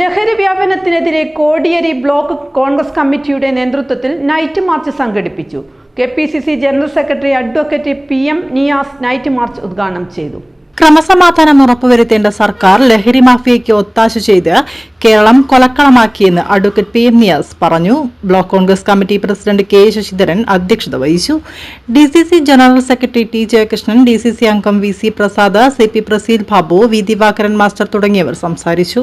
ലഹരി വ്യാപനത്തിനെതിരെ കോടിയേരി ബ്ലോക്ക് കോൺഗ്രസ് കമ്മിറ്റിയുടെ നേതൃത്വത്തിൽ നൈറ്റ് മാർച്ച് സംഘടിപ്പിച്ചു. K P C C general secretary advocate P M Niyas night march ഉദ്ഘാടനം ചെയ്തു. ക്രമസമാധാനം ഉറപ്പുവരുത്തേണ്ട സർക്കാർ ലഹരി മാഫിയയ്ക്ക് ഒത്താശ ചെയ്ത് കേരളം കൊലക്കളമാക്കിയെന്ന് അഡ്വക്കേറ്റ് പി എം നിയാസ് പറഞ്ഞു. Block Congress committee president K Sasidharan അധ്യക്ഷത വഹിച്ചു. D C C general secretary T Jayakrishnan D C C അംഗം V C Prasad C P Praseel Babu V Divakaran master തുടങ്ങിയവർ സംസാരിച്ചു.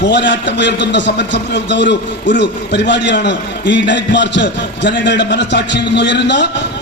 പോരാട്ടം ഉയർത്തുന്ന സമരസംരംഭ ഒരു ഒരു പരിപാടിയാണ് ഈ നൈറ്റ് മാർച്ച് ജനങ്ങളുടെ മനസാക്ഷിയിൽ നിന്ന് ഉയരുന്ന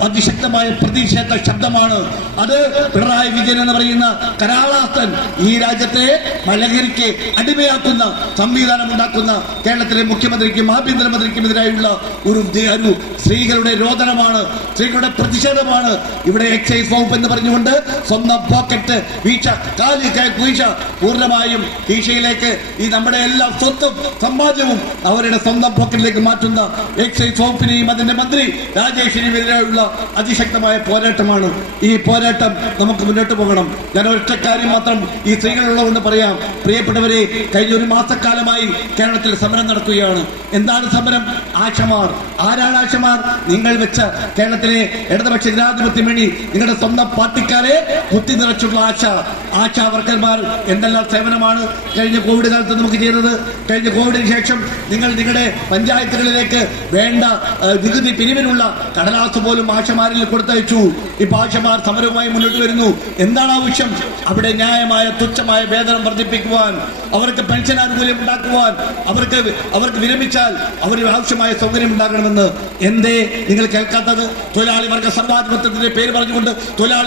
അതിശക്തമായ പ്രതിഷേധ ശബ്ദമാണ്. അത് പിണറായി വിജയൻ എന്ന് പറയുന്ന കരാളാസ്തൻ ഈ രാജ്യത്തെ മലകരിക്ക് അടിമയാക്കുന്ന സംവിധാനം ഉണ്ടാക്കുന്ന കേരളത്തിലെ മുഖ്യമന്ത്രിക്കും ആഭ്യന്തരമന്ത്രിക്കുമെതിരായുള്ള ഒരു ദി- ഒരു സ്ത്രീകളുടെ രോദനമാണ് സ്ത്രീകളുടെ പ്രതിഷേധമാണ്. ഇവിടെ എക്സൈസ് വകുപ്പ് എന്ന് പറഞ്ഞുകൊണ്ട് സ്വന്തം പോക്കറ്റ് വീഴ്ച കാലി വീഴ്ച പൂർണമായും വീഴ്ചയിലേക്ക് ഈ നമ്മുടെ എല്ലാ സ്വത്തും സമ്പാദ്യവും അവരുടെ സ്വന്തം പോക്കറ്റിലേക്ക് മാറ്റുന്ന എക്സൈസ് വകുപ്പിനെയും അതിന്റെ മന്ത്രി രാജേഷിനെയും എതിരെയുള്ള അതിശക്തമായ പോരാട്ടമാണ്. ഈ പോരാട്ടം നമുക്ക് മുന്നോട്ട് പോകണം. ഞാൻ ഒറ്റ കാര്യം മാത്രം ഈ സ്ത്രീകളുള്ളതുകൊണ്ട് പറയാം. പ്രിയപ്പെട്ടവരെ കഴിഞ്ഞ ഒരു മാസക്കാലമായി കേരളത്തിൽ സമരം നടത്തുകയാണ് എന്താണ് സമരം? ആശമാർ. ആരാണ് ആശമാർ? നിങ്ങൾ വെച്ച കേരളത്തിലെ ഇടതുപക്ഷ ജനാധിപത്യം വേണ്ടി നിങ്ങളുടെ സ്വന്തം പാർട്ടിക്കാരെ കുത്തി നിറച്ചുള്ള ആശ. ആശാ വർക്കർമാർ എന്തെല്ലാം സേവനമാണ്? കഴിഞ്ഞ കോവിഡ് കാലത്ത് നമുക്ക് ചെയ്തത് കഴിഞ്ഞ കോവിഡിന് ശേഷം നിങ്ങൾ നിങ്ങളുടെ പഞ്ചായത്തുകളിലേക്ക് വേണ്ട നികുതി പിരിവിനുള്ള കടലാസ് പോലും ആശമാരിൽ കൊടുത്തയച്ചു. ഇപ്പൊ ആശമാർ സമരവുമായി മുന്നോട്ട് വരുന്നു. എന്താണ് ആവശ്യം? അവിടെ ന്യായമായ തുച്ഛമായ വേതനം വർദ്ധിപ്പിക്കുവാൻ അവർക്ക് പെൻഷൻ ആനുകൂല്യം ഉണ്ടാക്കുവാൻ അവർക്ക് അവർക്ക് വിരമിച്ചാൽ അവർ ആവശ്യമായ സൗകര്യം ഉണ്ടാകണമെന്ന്. എന്തേ നിങ്ങൾ കേൾക്കാത്തത്? തൊഴിലാളി വർഗ സമ്പാദിപത്യത്തിന്റെ പേര് പറഞ്ഞുകൊണ്ട് തൊഴിലാളി